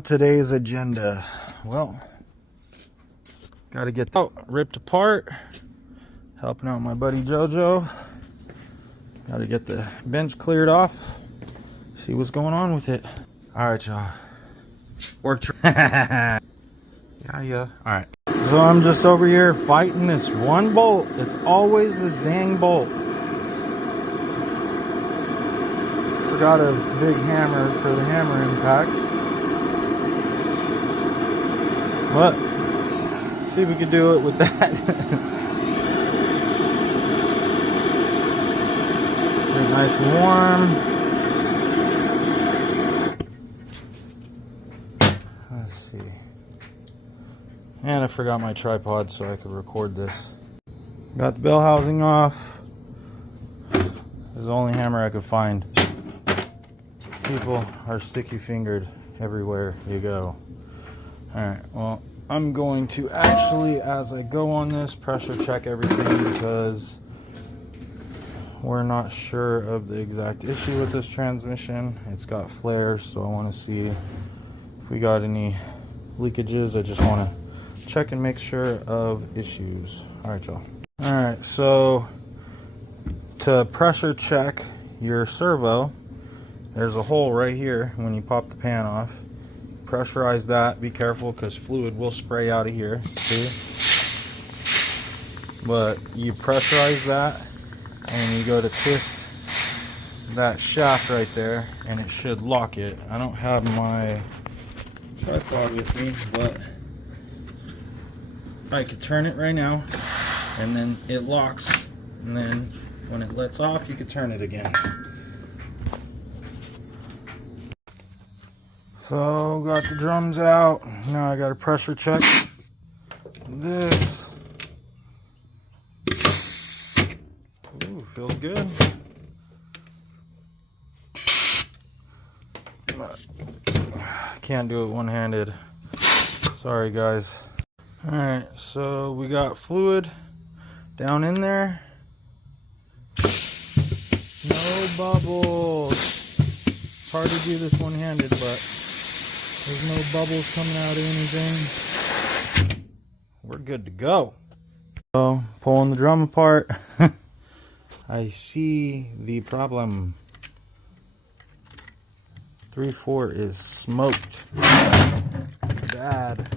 Today's agenda, well, got to get out ripped apart, helping out my buddy Jojo. Got to get the bench cleared off, see what's going on with it. All right, y'all, work. Yeah. All right, so I'm just over here fighting this one bolt. It's always this dang bolt. Forgot a big hammer for the hammer impact. But see if we can do it with that. Get nice and warm. Let's see. And I forgot my tripod so I could record this. Got the bell housing off. This is the only hammer I could find. People are sticky fingered everywhere you go. Alright, well, I'm going to actually, as I go on this, pressure check everything because we're not sure of the exact issue with this transmission. It's got flares, so I want to see if we got any leakages. I just want to check and make sure of issues. Alright, y'all. Alright, so to pressure check your servo, there's a hole right here when you pop the pan off. Pressurize that. Be careful because fluid will spray out of here. See? But you pressurize that and you go to twist that shaft right there and it should lock it. I don't have my tripod with me, but I could turn it right now and then it locks, and then when it lets off you could turn it again. So got the drums out. Now I got to pressure check this. Ooh, feels good. Can't do it one-handed. Sorry guys. Alright, so we got fluid down in there. No bubbles. It's hard to do this one-handed, but there's no bubbles coming out of anything. We're good to go. So, pulling the drum apart. I see the problem. 3/4 is smoked. Bad.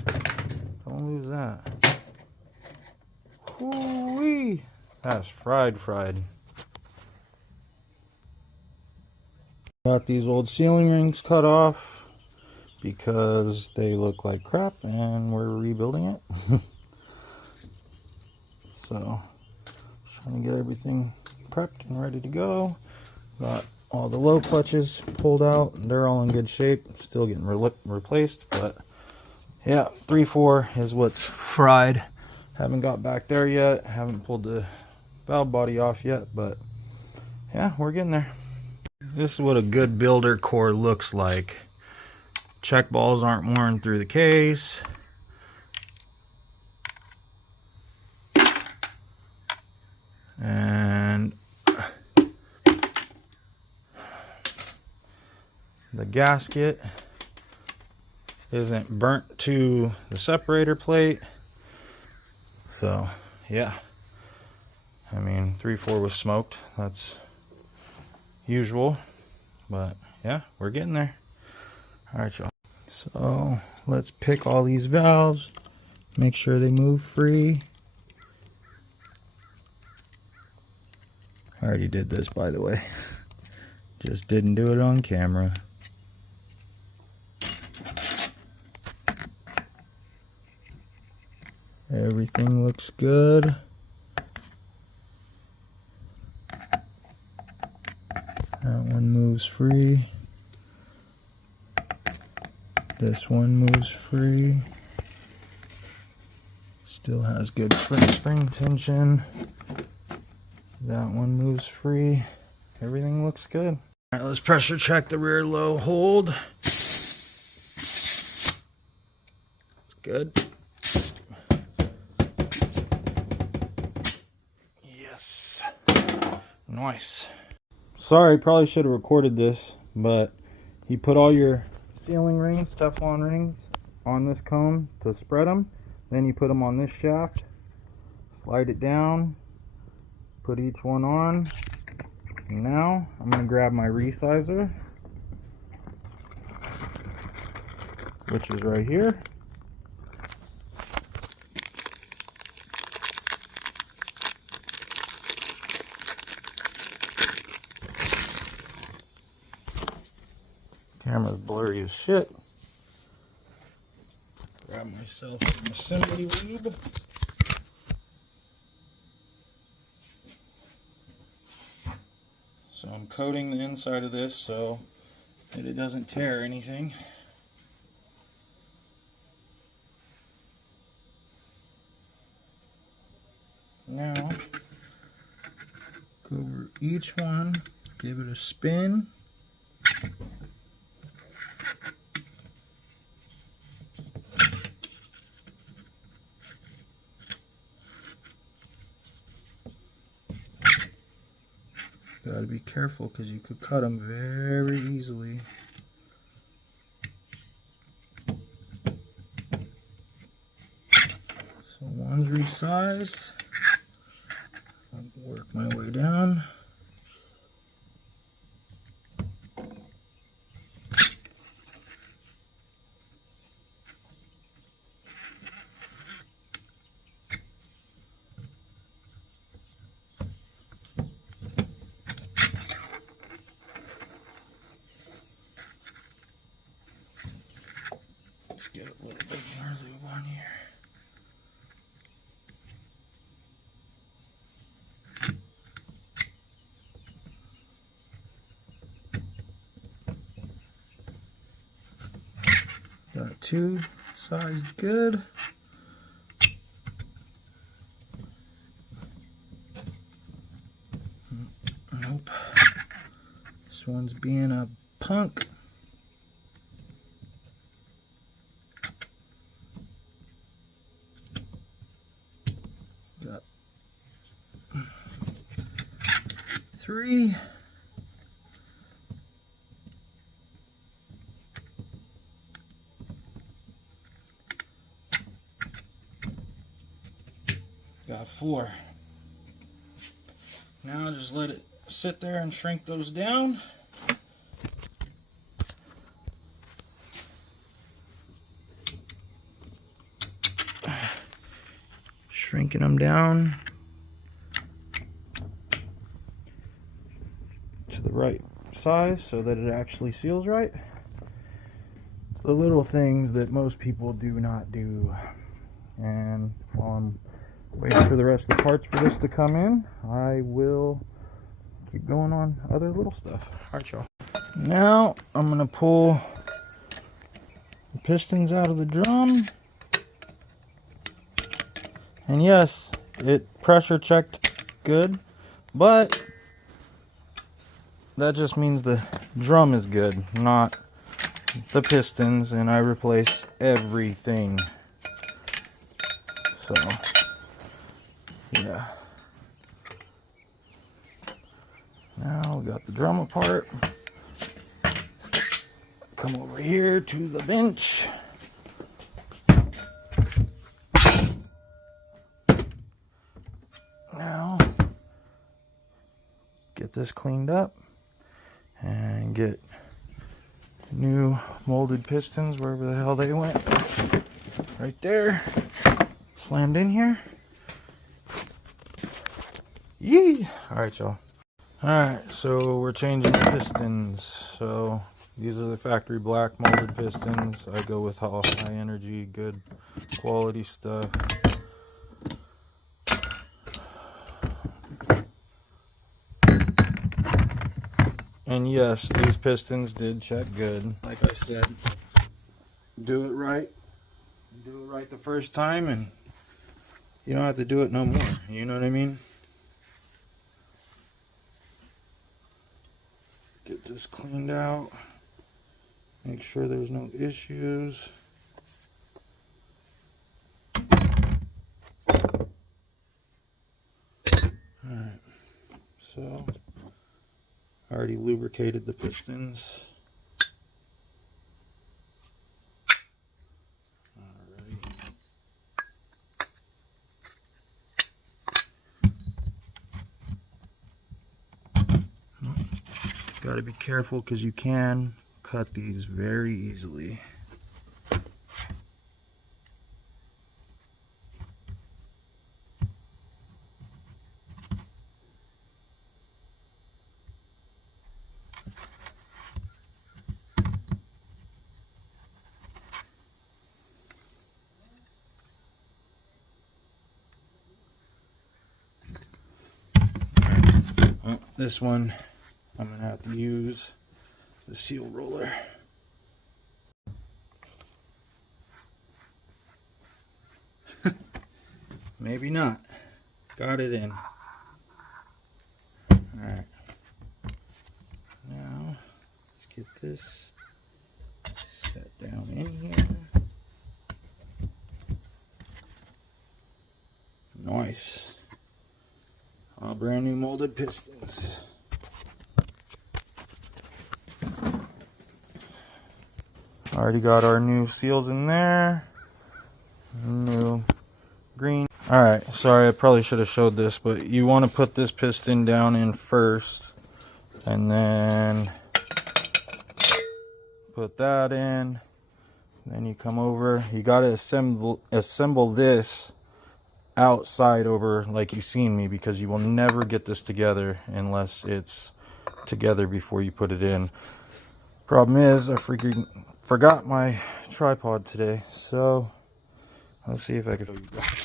Don't lose that. Whoo-wee. That's fried. Got these old sealing rings cut off because they look like crap and we're rebuilding it. So, just trying to get everything prepped and ready to go. Got all the low clutches pulled out. They're all in good shape. Still getting replaced, but yeah, 3/4 is what's fried. Haven't got back there yet. Haven't pulled the valve body off yet, but yeah, we're getting there. This is what a good builder core looks like. Check balls aren't worn through the case. And the gasket isn't burnt to the separator plate. So, yeah. I mean, 3/4 was smoked. That's usual. But, yeah, we're getting there. Alright, y'all. So let's pick all these valves, make sure they move free. I already did this, by the way. Just didn't do it on camera. Everything looks good. That one moves free. This one moves free. Still has good spring tension. That one moves free. Everything looks good. All right, let's pressure check the rear low hold. It's good. Yes. Nice. Sorry, probably should have recorded this, but you put all your sealing rings, Teflon rings, on this cone to spread them. Then you put them on this shaft, slide it down, put each one on. And now I'm going to grab my resizer, which is right here. Camera's blurry as shit. Grab myself some assembly lube. So I'm coating the inside of this so that it doesn't tear anything. Now, go over each one, give it a spin. Gotta be careful because you could cut them very easily. So one's resized. I'll work my way down. Let's get a little bit more lube on here. Got two sized good. Nope. This one's being a punk. Got three. Got four. Now just let it sit there and shrink those down. Shrinking them down to the right size so that it actually seals right. The little things that most people do not do. And while I'm waiting for the rest of the parts for this to come in, I will keep going on other little stuff. Alright, y'all. Now I'm going to pull the pistons out of the drum. And yes, it pressure checked good, but that just means the drum is good, not the pistons, and I replaced everything. So, yeah. Now we got the drum apart. Come over here to the bench. Now, get this cleaned up and get new molded pistons wherever the hell they went. Right there. Slammed in here. Yee! Alright, y'all. Alright, so we're changing the pistons. So these are the factory black molded pistons. I go with all high energy, good quality stuff. And yes, these pistons did check good. Like I said, do it right. Do it right the first time and you don't have to do it no more. You know what I mean? Get this cleaned out. Make sure there's no issues. Alright, so I already lubricated the pistons. got to be careful because you can cut these very easily. Well, this one I'm going to have to use the seal roller. Maybe not. Got it in. Alright. Now, let's get this set down in here. Nice. All brand new molded pistons. Already got our new seals in there. New green. Alright, sorry, I probably should have showed this, but you want to put this piston down in first and then put that in. Then you come over. You got to assemble this outside over like you've seen me, because you will never get this together unless it's together before you put it in. Problem is, I freaking forgot my tripod today, so let's see if I can show you guys.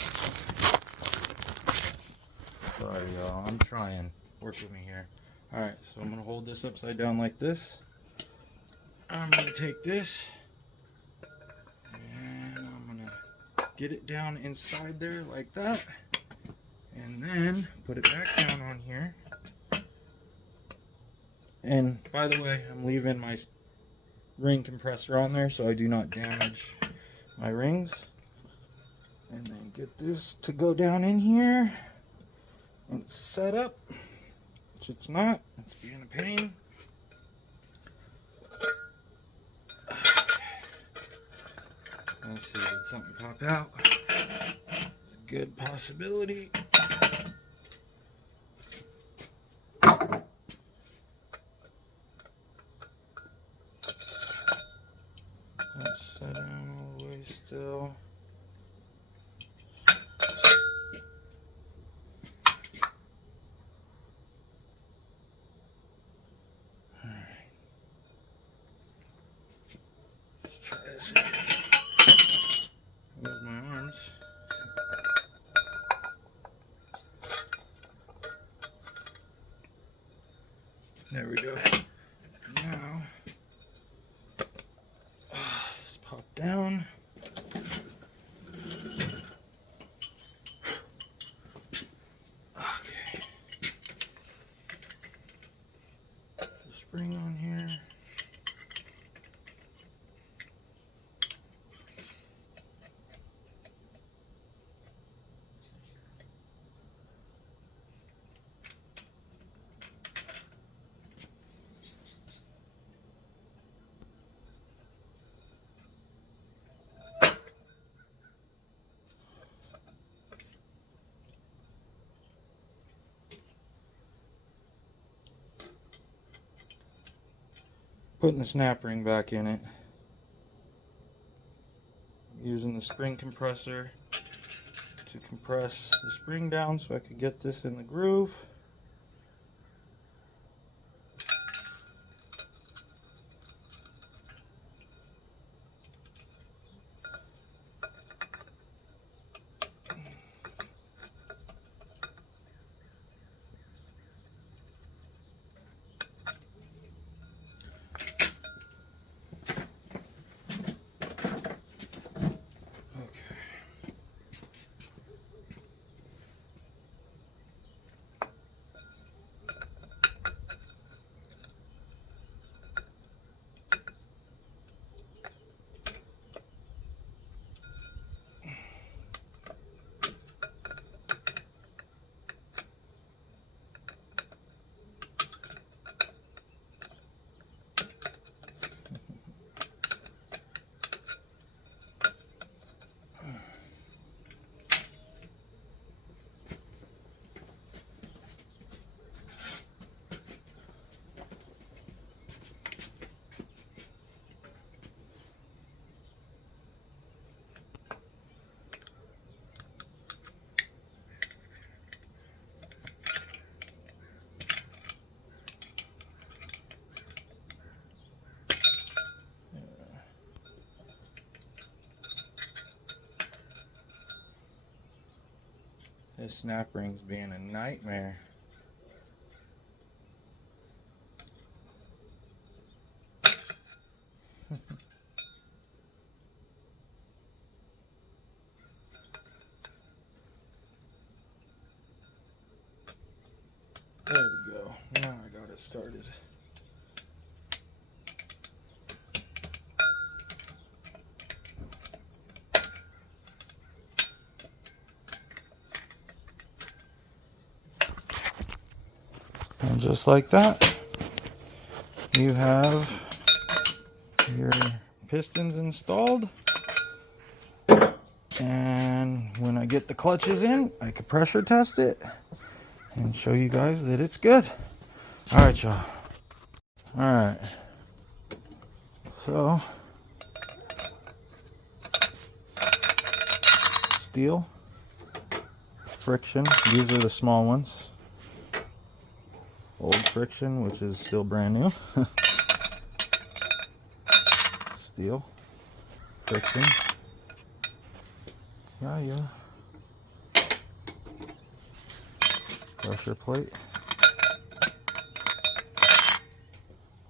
Sorry y'all, I'm trying. Work with me here. Alright, so I'm going to hold this upside down like this. I'm going to take this and I'm going to get it down inside there like that, and then put it back down on here. And by the way, I'm leaving my ring compressor on there so I do not damage my rings. And then get this to go down in here and set up, which it's not. It's being a pain. Let's see, did something pop out? Good possibility. Let's set down all the way still. Alright. Let's try this again. Move my arms. There we go. Now, let's pop down. Okay. The spring on here. Putting the snap ring back in it. Using the spring compressor to compress the spring down so I could get this in the groove. This snap ring's being a nightmare. There we go. Now I got it started. And just like that, you have your pistons installed. And when I get the clutches in, I can pressure test it and show you guys that it's good. All right, y'all. All right. So, steel, friction. These are the small ones. Old friction, which is still brand new. Steel, friction. Yeah. Pressure plate.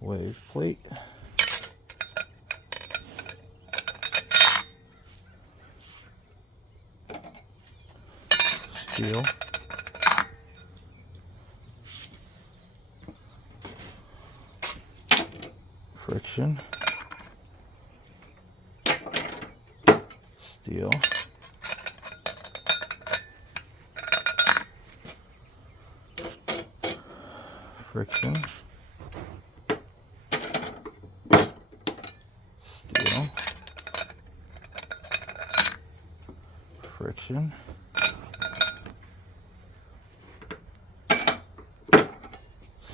Wave plate. Steel. Friction. Steel. Friction. Steel. Friction.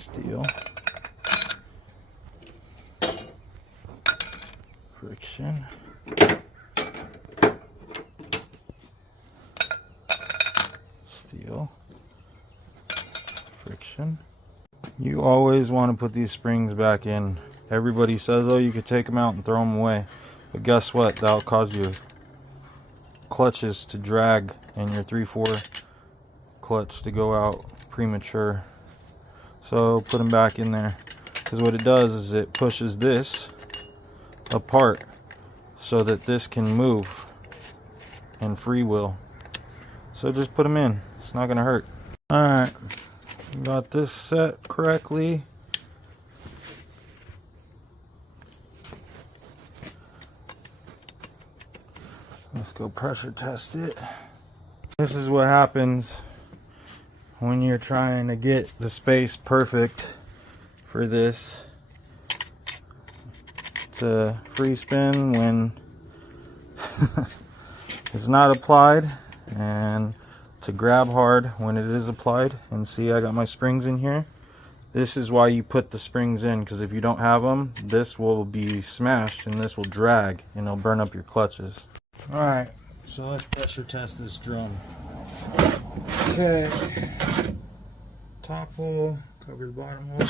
Steel. Friction. Steel. Friction. You always want to put these springs back in. Everybody says, oh, you could take them out and throw them away. But guess what? That'll cause your clutches to drag and your 3/4 clutch to go out premature. So put them back in there. Because what it does is it pushes this apart so that this can move and free will. So just put them in. It's not going to hurt. Alright. Got this set correctly. Let's go pressure test it. This is what happens when you're trying to get the space perfect for this. It's a free spin when it's not applied, and to grab hard when it is applied. And see, I got my springs in here. This is why you put the springs in, because if you don't have them, this will be smashed and this will drag and it'll burn up your clutches. Alright, so let's pressure test this drum. Okay, top hole, cover the bottom hole.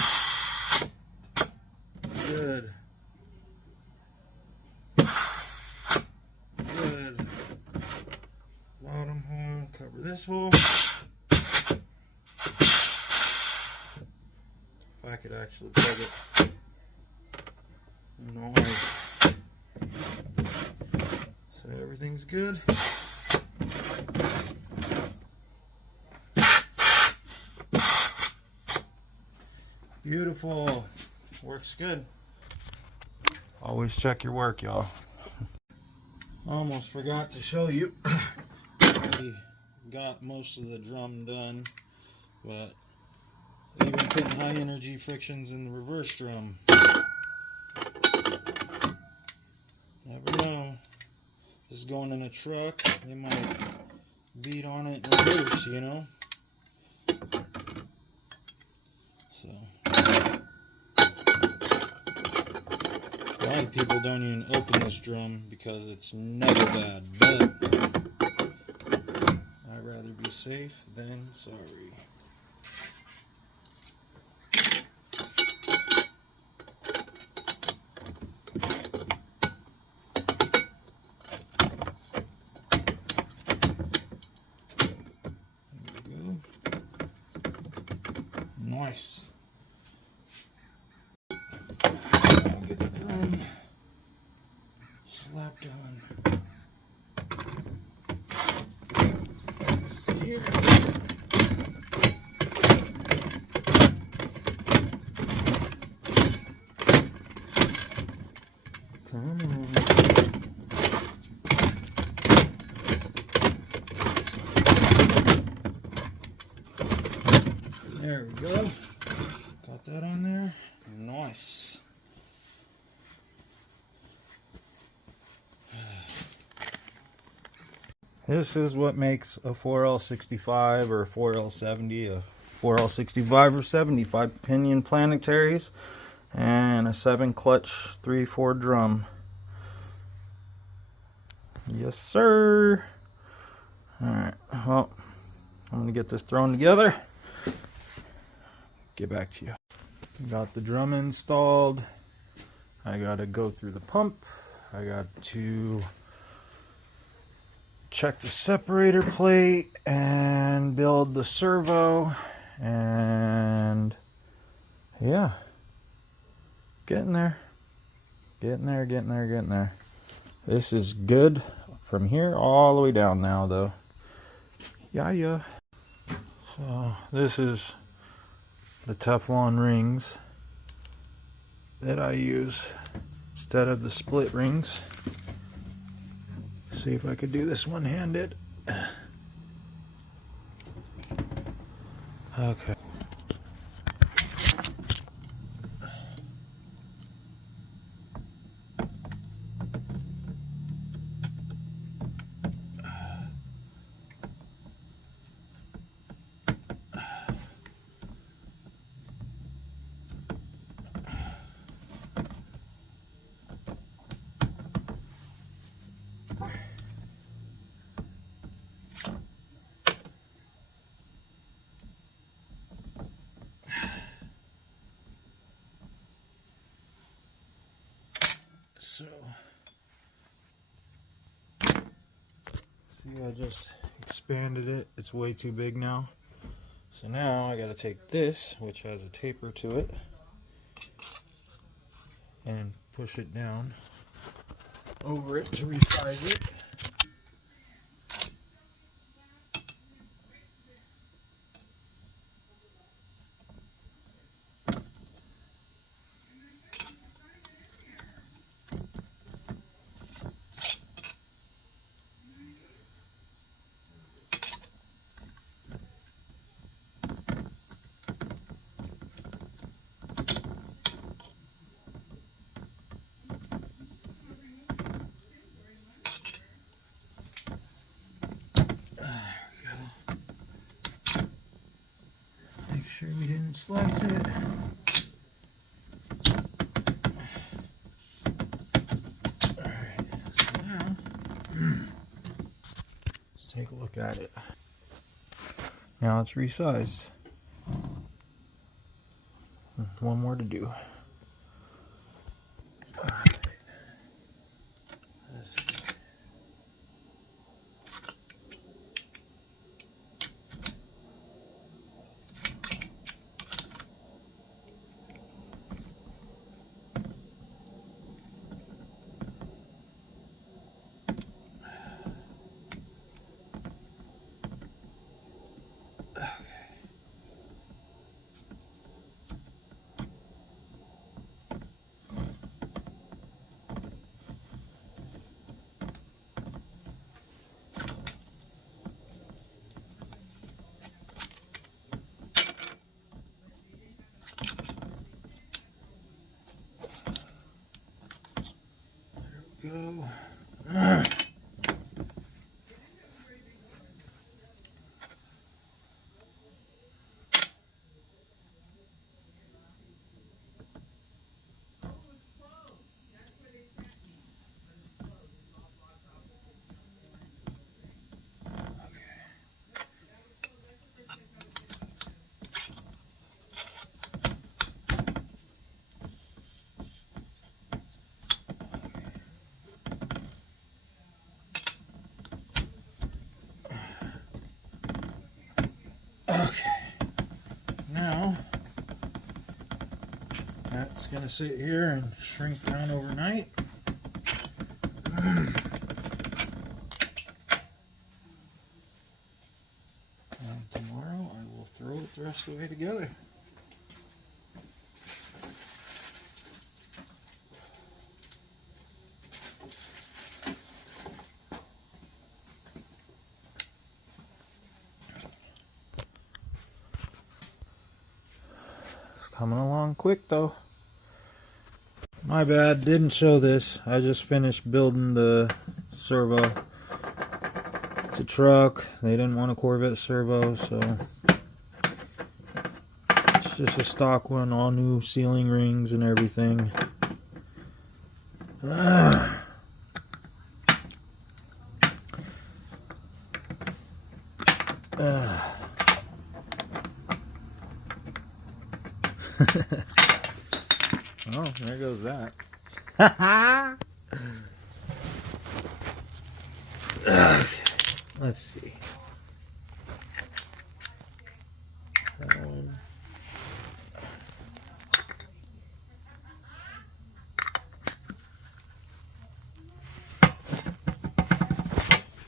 Good. Good. Bottom hole, cover this hole. If I could actually plug it. Nice. So everything's good. Beautiful. Works good. Always check your work, y'all. Almost forgot to show you. Already got most of the drum done, but even putting high energy frictions in the reverse drum. Never know. This is going in a truck. They might beat on it in reverse, you know? So a lot of people don't even open this drum because it's never bad, but I'd rather be safe than sorry. Nice. Get the drum slapped on. Here. Come on. There we go. Got that on there. Nice. This is what makes a 4L65 or a 4L70 a 4L65 or 75 pinion planetaries and a 7 clutch 3/4 drum. Yes, sir. Alright, well, I'm going to get this thrown together. Get back to you. Got the drum installed. I got to go through the pump. I got to check the separator plate and build the servo, and yeah, getting there. This is good from here all the way down now though. Yeah. So this is the Teflon rings that I use instead of the split rings. See if I could do this one-handed. Okay. So, see, I just expanded it. It's way too big now. So now I got to take this, which has a taper to it, and push it down over it to resize it. Make sure we didn't slice it. Alright, so now let's take a look at it. Now it's resized. One more to do. It's gonna sit here and shrink down overnight. And tomorrow I will throw it the rest of the way together. It's coming along quick though. My bad, didn't show this. I just finished building the servo. It's a truck. They didn't want a Corvette servo, so it's just a stock one, all new ceiling rings and everything. Oh, there goes that. Okay, let's see.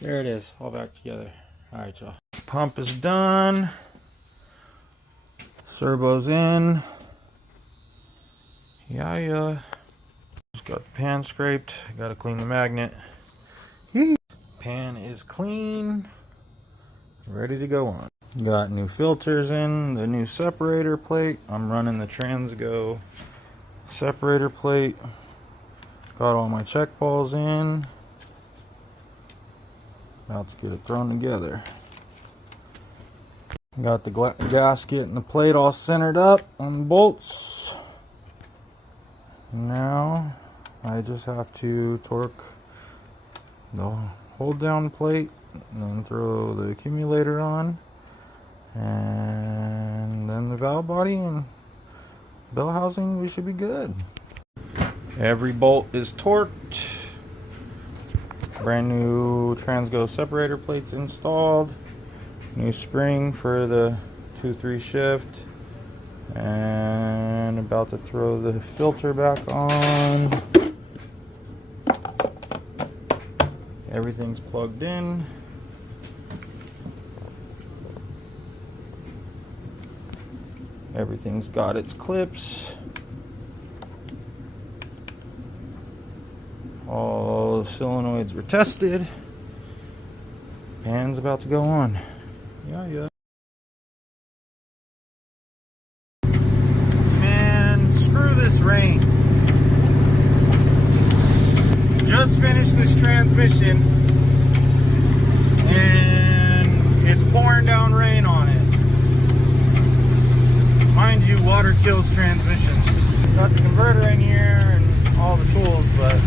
There it is, all back together. Alright, y'all. Pump is done. Servo's in. Yeah. Just got the pan scraped. Gotta clean the magnet. Yee. Pan is clean. Ready to go on. Got new filters in, the new separator plate. I'm running the Transgo separator plate. Got all my check balls in. About to get it thrown together. Got the gasket and the plate all centered up on the bolts. Now I just have to torque the hold down plate and then throw the accumulator on, and then the valve body and bell housing. We should be good. Every bolt is torqued. Brand new Transgo separator plates installed. New spring for the 2-3 shift. And about to throw the filter back on. Everything's plugged in. Everything's got its clips. All the solenoids were tested. Pan's about to go on. Yeah. Man, screw this rain. Just finished this transmission and it's pouring down rain on it. Mind you, water kills transmissions. Got the converter in here and all the tools, but